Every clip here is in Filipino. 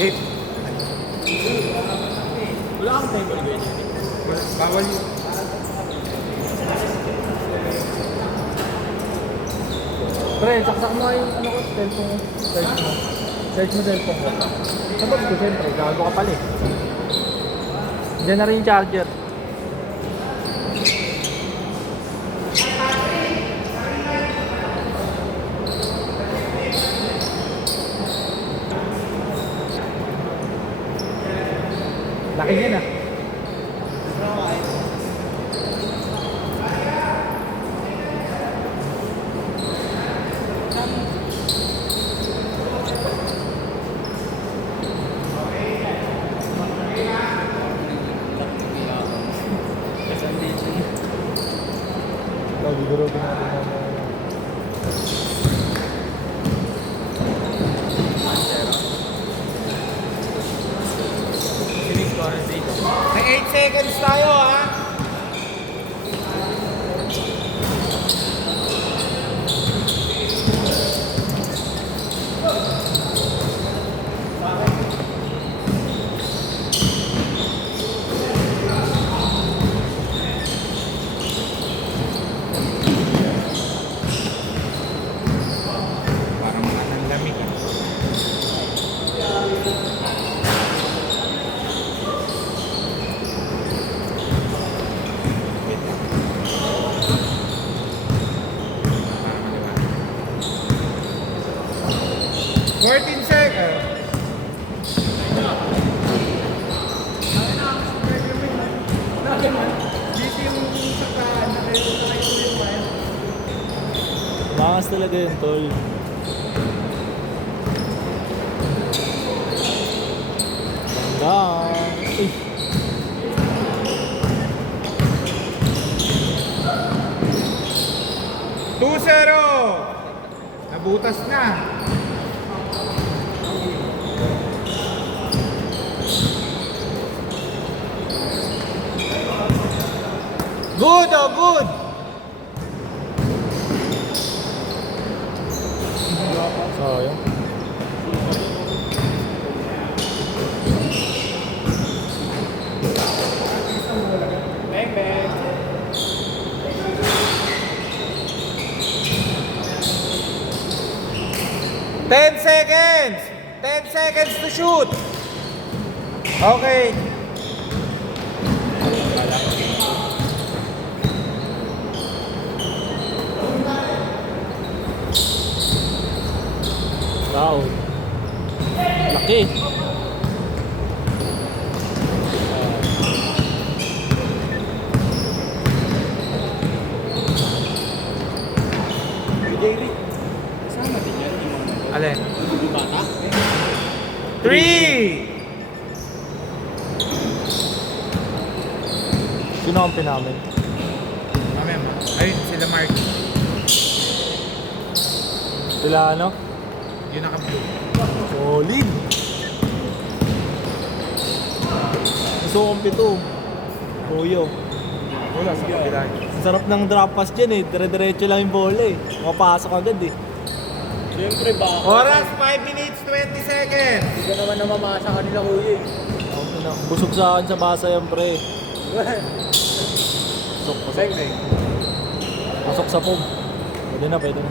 8. Wala kang table ganyan. Bawal yun. Pre, saksak mo yung ano ko, cellphone mo. Search mo. Search mo cellphone ko. Sabag ko siyempre, gago ka pala eh. Diyan na rin yung charger. Laki niya na. Siguro ginagawa mo. May 8 seconds tayo ha. Parang anong lamig ah. Fourteen seconds. Makas talaga yun, tol. Hanggang. Uy. Two zero. Nabutas na. Good, oh, good. Sayang. Bang, bang. Ten seconds. 10 seconds to shoot. Okay. Wow. Laki. Kasama din yan yung mga Alin? bata. 3. Sino ang pinamin? Mamaya mo. Ayun, sila Mark. Sila ano? Yun naka-blue. Solid. Gusto kong pito. Kuyo. Wala sa kabila. Ang sarap ng drop pass dyan eh. Dire-diretso lang yung bola eh. Makapasok agad eh. Siyempre ba? Oras 5 minutes 20 seconds. Hindi ka naman namamasa kanila kuya eh. Busog sa akin sa basa yan pre. Pasok, pasok. Pasok sa pog. Pwede na, pwede na.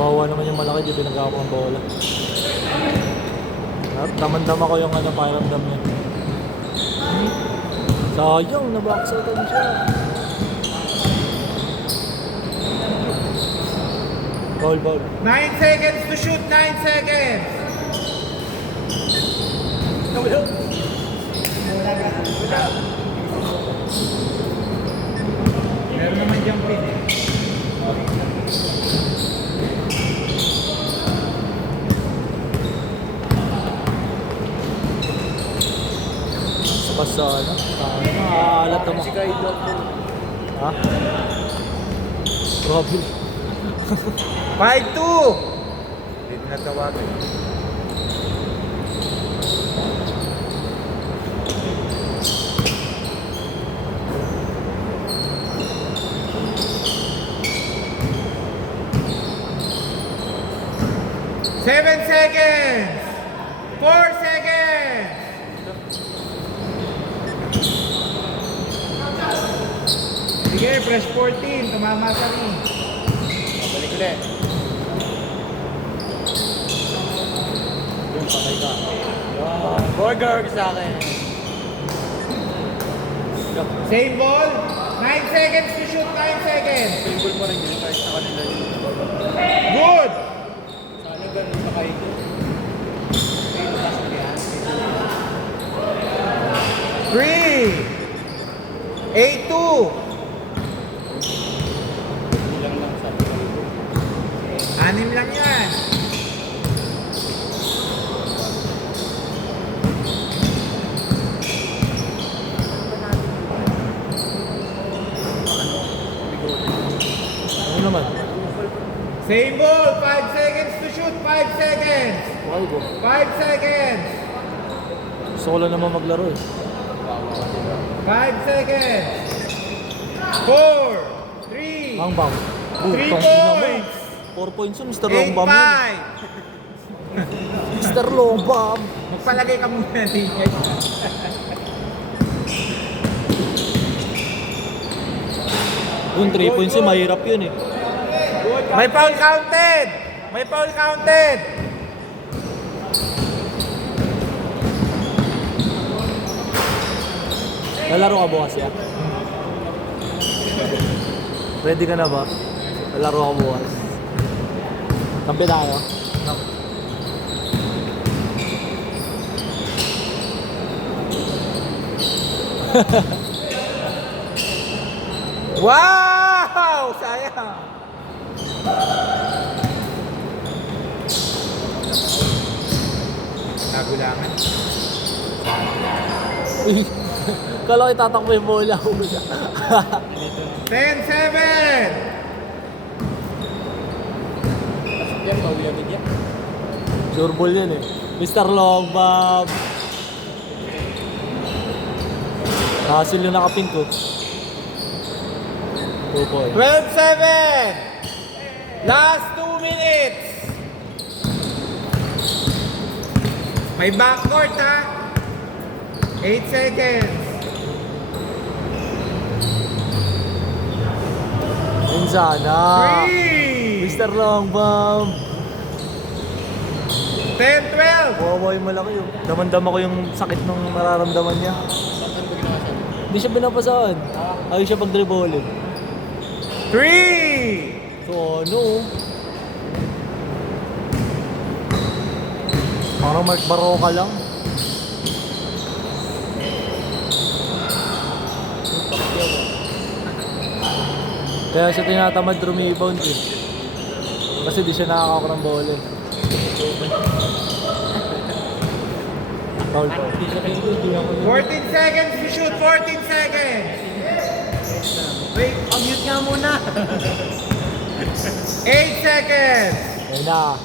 Kawawa naman yung malaki, di pinagkakap ng bola. Damandama ko yung ano, pakiramdam niya. Sayang, nabaksotan siya. Ball, ball. 9 seconds to shoot. 9 seconds. Meron naman diyang pin eh. Basta ano, maalat naman. Si Kyle Dog. Ha? Grabe. 5-2. Hindi tinatawagan. 7 seconds. 4 seconds. Sige, fresh 14. Tumama sa ni. Balik ulit. Yung patay ka. Yan. Burger sa akin. Same ball. 9 seconds to shoot. 9 seconds. Single mo rin yun kahit sa kanila yun. Good. Sana ganun pa kayo. Okay, napasok yan. 3. 8-2. Ilang lang sa akin. 6 lang yan. Ano naman? Same ball. 5 seconds to shoot. 5 seconds. Okay, go. 5 seconds. Gusto ko lang naman maglaro eh. 5 seconds. 4. 3. Bang bang. 3 tangina mo. points. 4 points yun, Mr. 8, Long Bomb yun. 5. Mr. Long Bomb. Magpalagay ka muna din. Yung 3 points yun, mahirap yun eh. May foul counted. May foul counted. Lalaro ka bukas ya? Ready ka na ba? Lalaro ka bukas. Kampi tayo. Wow! Sayang. Nagulangan. Uy, kala ko itatakbo yung bola. 10-7. Yan, bawi agad yan. Sure ball yan eh. Mr. Long Bomb. Hasil yung nakapin ko. 2 points. 12-7. Last 2 minutes. May backcourt ha. 8 seconds. Yun sana. 3. Mr. Long Bomb. 10-12. Wawa yung malaki yun. Damandama ko yung sakit nung nararamdaman niya. Saan ba ginawa siya? Hindi siya binapasaan. Ayaw siya pag-dribble. 3. So ano? Parang Mark Baroka lang. Kaya siya tinatamad rebound eh. Kasi di siya nakakawak ng bola eh. Foul po. 14 seconds to shoot. 14 seconds. Wait, mute nga muna. 8 seconds. Ayun na.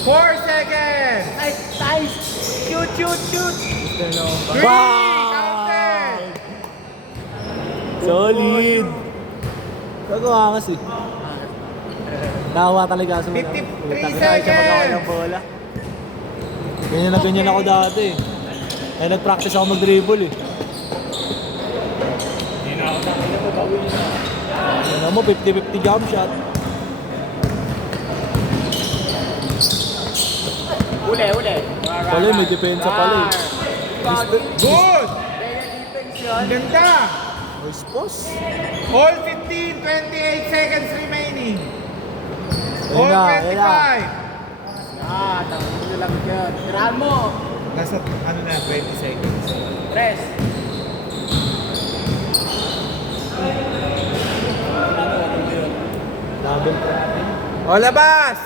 4 seconds. Nice, nice. Shoot, shoot, shoot. 3. Wow! Counted. Solid! Gagawa kasi. Nawa talaga sa mga. 53 Siya magkakawa seconds. ng bola. Ganyan na ganyan ako dati eh. Kaya nag-practice ako mag-dribble eh. Hindi na ako nakita mo, bawi na. Ano mo, 50-50 jump shot. Uli, uli. Pala, may depensa pala eh. Good. Defense yun. Ganda. Nice post. All 15, 28 seconds remaining. Ayun All na, ayun na. Ah, tapos mo lang yun. Tirahan mo. 25. Nasa ano na, 20 seconds. Press. Double trap. O, labas.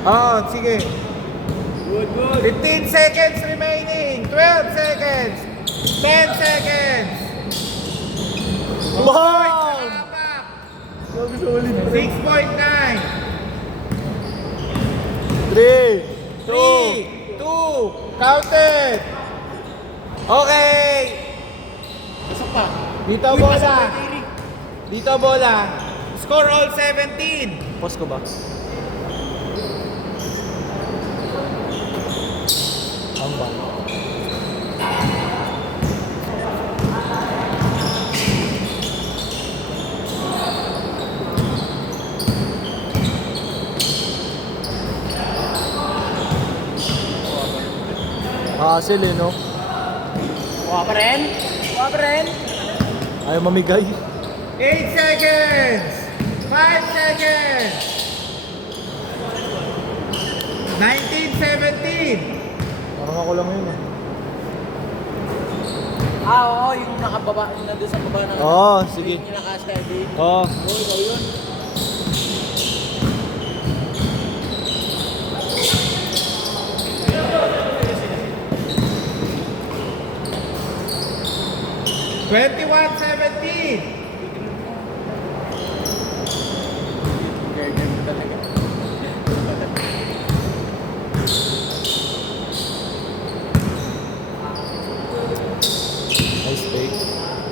Oo, sige. Good, good. 15 seconds remaining. 12 seconds. 10 seconds. Wow! Grabe solid. 6.9. 3, 3, 2, counted. Okay. Pasok pa. Dito Uy, bola. pasok na, Terry. Dito bola. Score all 17. Pause ko ba? Ang ba? Hassle eh, no? Kuha pa rin? Kuha pa rin? Ayaw mamigay. 8 seconds. 5 seconds. 19-17. Parang ako lang yun eh. Oo, yung nakababa, yung nandun sa baba na. Oo, sige. Yung naka-steady. Oo. Oo, ikaw yun. Twenty-one 17. Garden mo talaga. Nice take.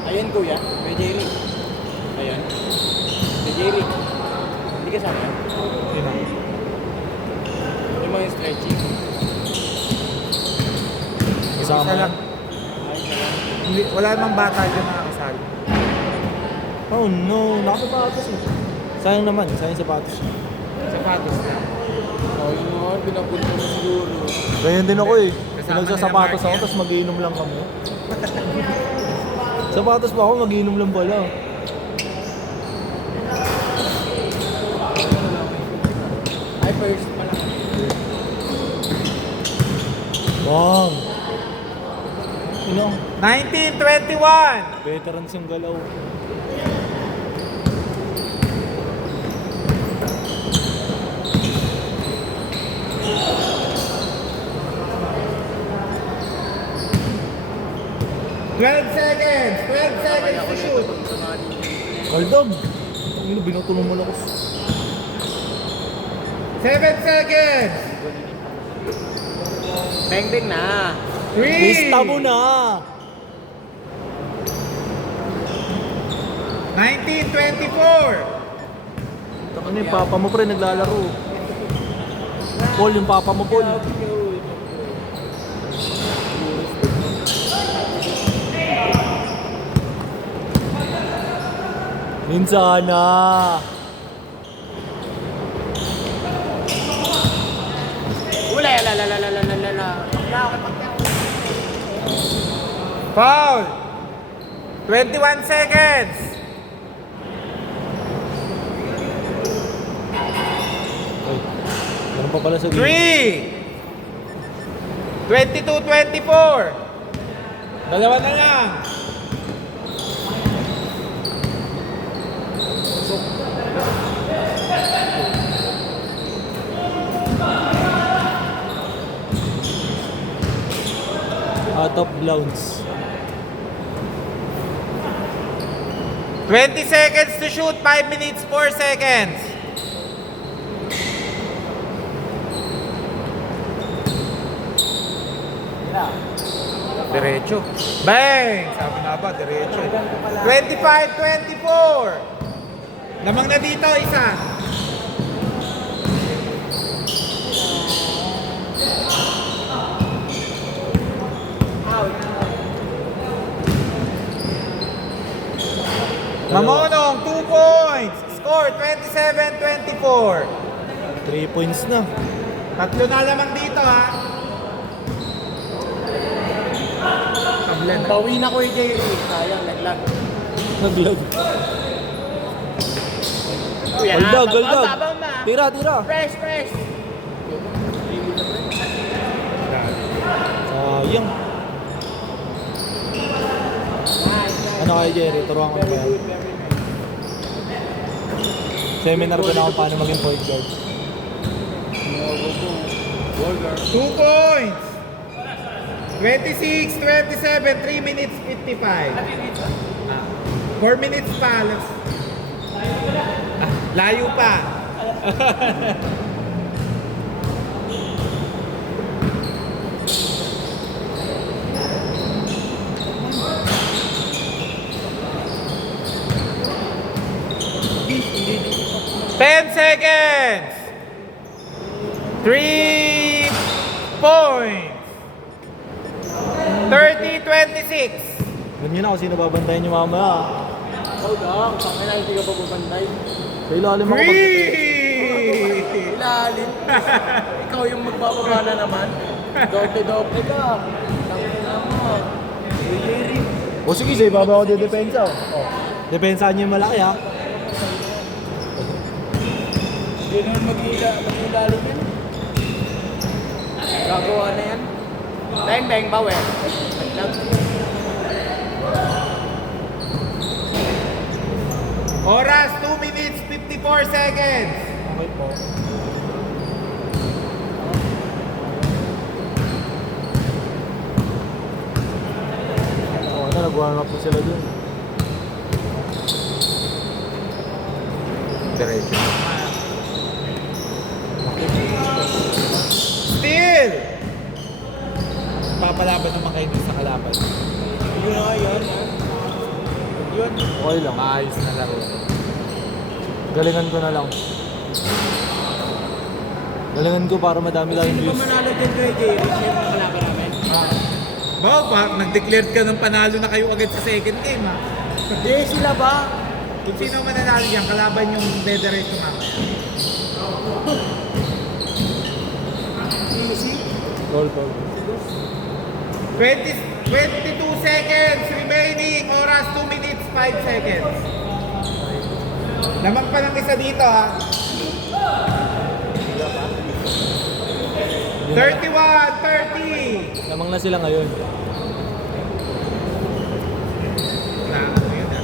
Ayan kuya, kay Jerry. Ayan. Kay Jerry. Hindi ka sama yan. Sino? Yung mga stretching. Kasama Isa yan. lang. Hindi, wala namang bata dyan nakakasali. Oh no, nakasapatos eh. Sayang naman, sayang sapatos. Sapatos na. Oo, yun mga pinapunta mo siguro. Ganyan din ako eh. Kasama Nagsasapatos nila ako, Mark tapos mag-iinom lang kami. Sapatos pa ako, mag-iinom lang pala. Ay, first pa lang. Bang! Sino? 19-21. Veterans yung galaw. Twelve seconds to shoot. Kaldog! Ang binutulong mo lang ako. 7 seconds. Bang na. 3. Pista mo na! 19-24. Ano yung papa mo pre, naglalaro. Paul, yung papa mo Paul. Minsan na. Ula, la la la la la la la la. Foul. 21 seconds. Ay, meron pa pala sa game. 3. 22-24. Dalawa na lang. Out of bounds. 20 seconds to shoot. 5 minutes 4 seconds. Diretso. Bang! Sabi nga ba, diretso. 25-24. Lamang na dito, isa. Mamonong, 2 points. Score, 27-24. 3 points na. Tatlo na lamang dito, ha. Tablan na. Bawi na ko yung Jerry. Sayang, naglag. Naglag. Kuya, Galdag, galdag. tabang na. Tira, tira. Fresh, fresh. Sayang. Ano kaya Jerry? Turuan ko na ba yan? Seminar ko na kung paano maging point guard. 2 points. 26-27, 3 minutes 55. 4 minutes pa. Layo pa. 10 seconds. 3 points. 30-26. Ganyan ako, sino babantayan niyo mamaya? Ikaw lang, sa akin na hindi ka pa bubantay. Sa ilalim ako Free! Ilalim. Ikaw yung magbababa na naman. Doble-doble ka. Tangina mo. Jerry. O sige, sa ibaba ako depensa. Oh. Depensahan niyo yung malaki ha. Hindi naman mag-ilalim yan. Gagawa na yan. Bang-bang, bawe. Oras 2 minutes 54 seconds. Okay po. Oo na, nag-warm up na sila dun. Diretso. Still! Papalaban naman kayo dun sa kalaban. Yun na yun. Yun. Okay lang. Maayos na laro. Galingan ko na lang. Galingan ko para madami lang yung Sino ba views. manalo din kay Jerry? Siya yung kalaban namin. Bao pa, nag-declare ka ng panalo na kayo agad sa second game ha. Hindi, sila ba? Kung sino mananalo yan, kalaban yung dederecho mamaya. Easy. Goal. 22 seconds remaining. Oras 2 minutes 5 seconds. Lamang pa ng isa dito ha. 31-30. Lamang na sila ngayon. Na, ano yun ha?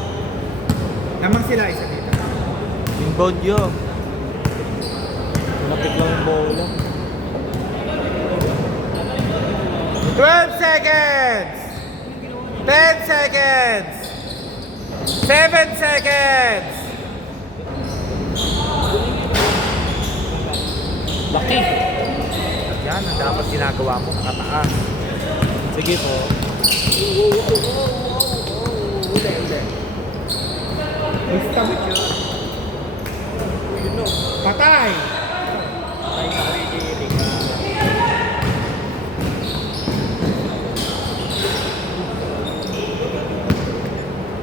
Lamang sila isa dito. Inbound yun. Napit lang yung bola. 12 seconds. 10 seconds. 7 seconds. Laki. Yan ang dapat ginagawa mo nakataas. Sige po. Basta mo. Patay.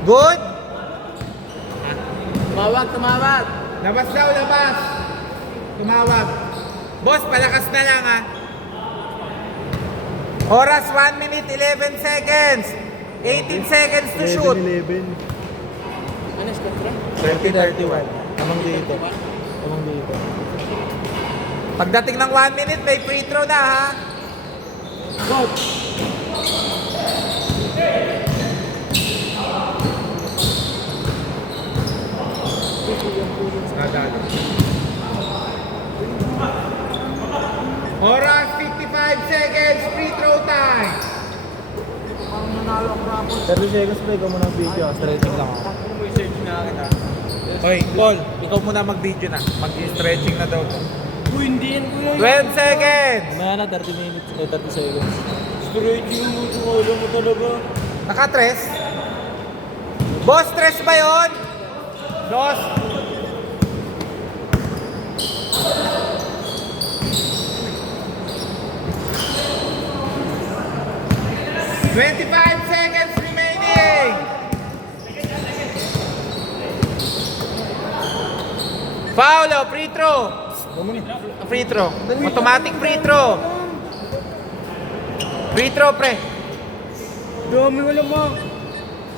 Good. Tumawag. Labas daw, labas. Tumawag. Boss, palakas na lang ha. Oras 1 minute 11 seconds. 18 seconds to shoot. 11. Ano yung kontra? 30-31. Lamang dito. Lamang dito. Pagdating ng 1 minute, may free throw na ha. Go! Oras 55 seconds, free throw time. 30 seconds pa, ikaw muna ang video. Stretching lang ako. Research na kita. Hoy, Paul, ikaw muna mag-video na. Mag-stretching na daw. Uy, hindi yan kuya. 12 seconds. Maya na 30 minutes, 30 seconds. Stretching mo ito. Alam mo talaga. Naka-tres? Boss, tres ba yun? Dos. $25 seconds remaining. Foul, oh, free throw. Free throw. Automatic free throw. Free throw, pre. Dami wala mo.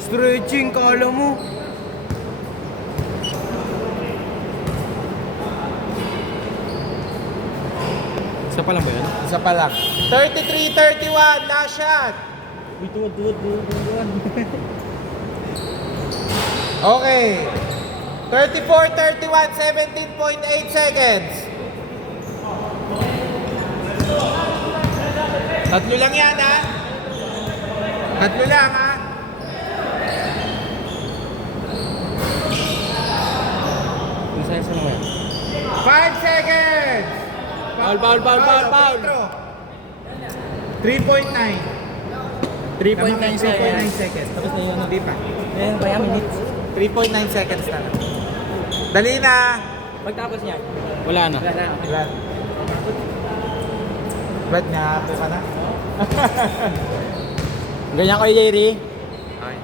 Stretching, kala mo. Isa pa lang ba yan? Isa pa lang. 33-31, last shot. Uy, tuwad. Okay. 34-31, 17.8 seconds. Tatlo lang yan, ha? Tatlo lang, ha? Isa na yan. 5 seconds. Foul. Free throw. 3.9. 3.9 seconds. 3.9 seconds. Tapos na yun. Hindi pa. Ayan, kaya minutes. 3.9 seconds na lang. Dali na. Pagtapos niyan. Wala na. Ilan? Brad, nga ka na? Ganyan ko, Jerry. Okay.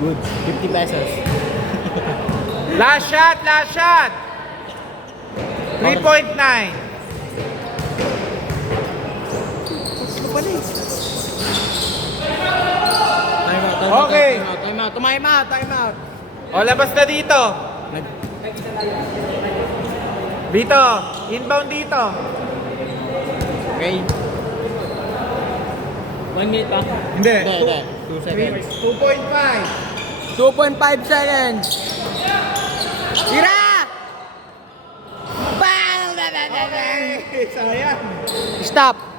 Good. 50 pesos. Last shot, last shot! 3.9. Okay. Time out. O, labas na dito. Dito. Inbound dito. Okay. 1 minute pa. Hindi. 2 seconds. 2.5. 2.5 seconds. Tira! Bang! Okay. Sayang. Stop.